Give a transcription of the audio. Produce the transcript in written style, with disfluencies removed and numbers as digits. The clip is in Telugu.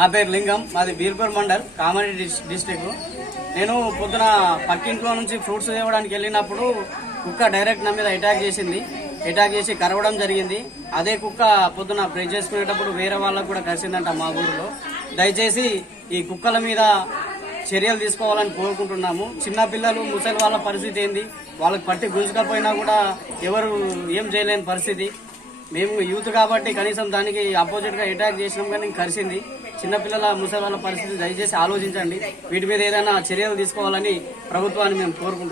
నా పేరు లింగం, మాది బీర్పూర్ మండల్, కామారెడ్డి డిస్టిక్. నేను పొద్దున పక్కింట్లో నుంచి ఫ్రూట్స్ తేవడానికి వెళ్ళినప్పుడు కుక్క డైరెక్ట్ నా మీద అటాక్ చేసి కరవడం జరిగింది. అదే కుక్క పొద్దున బ్రష్ చేసుకునేటప్పుడు వేరే వాళ్ళకు కూడా కరిసిందంట మా ఊరిలో. దయచేసి ఈ కుక్కల మీద చర్యలు తీసుకోవాలని కోరుకుంటున్నాము. చిన్న పిల్లలు, ముసలి వాళ్ళ పరిస్థితి ఏంది, వాళ్ళకి పట్టి గుంజుకపోయినా కూడా ఎవరు ఏం చేయలేని పరిస్థితి. మేము యూత్ కాబట్టి కనీసం దానికి అపోజిట్ గా అటాక్ చేసినాం, కానీ కరిసింది. చిన్నపిల్లల, ముసలి వాళ్ళ పరిస్థితి దయచేసి ఆలోచించండి. వీటి మీద ఏదైనా చర్యలు తీసుకోవాలని ప్రభుత్వాన్ని మేము కోరుకుంటున్నాం.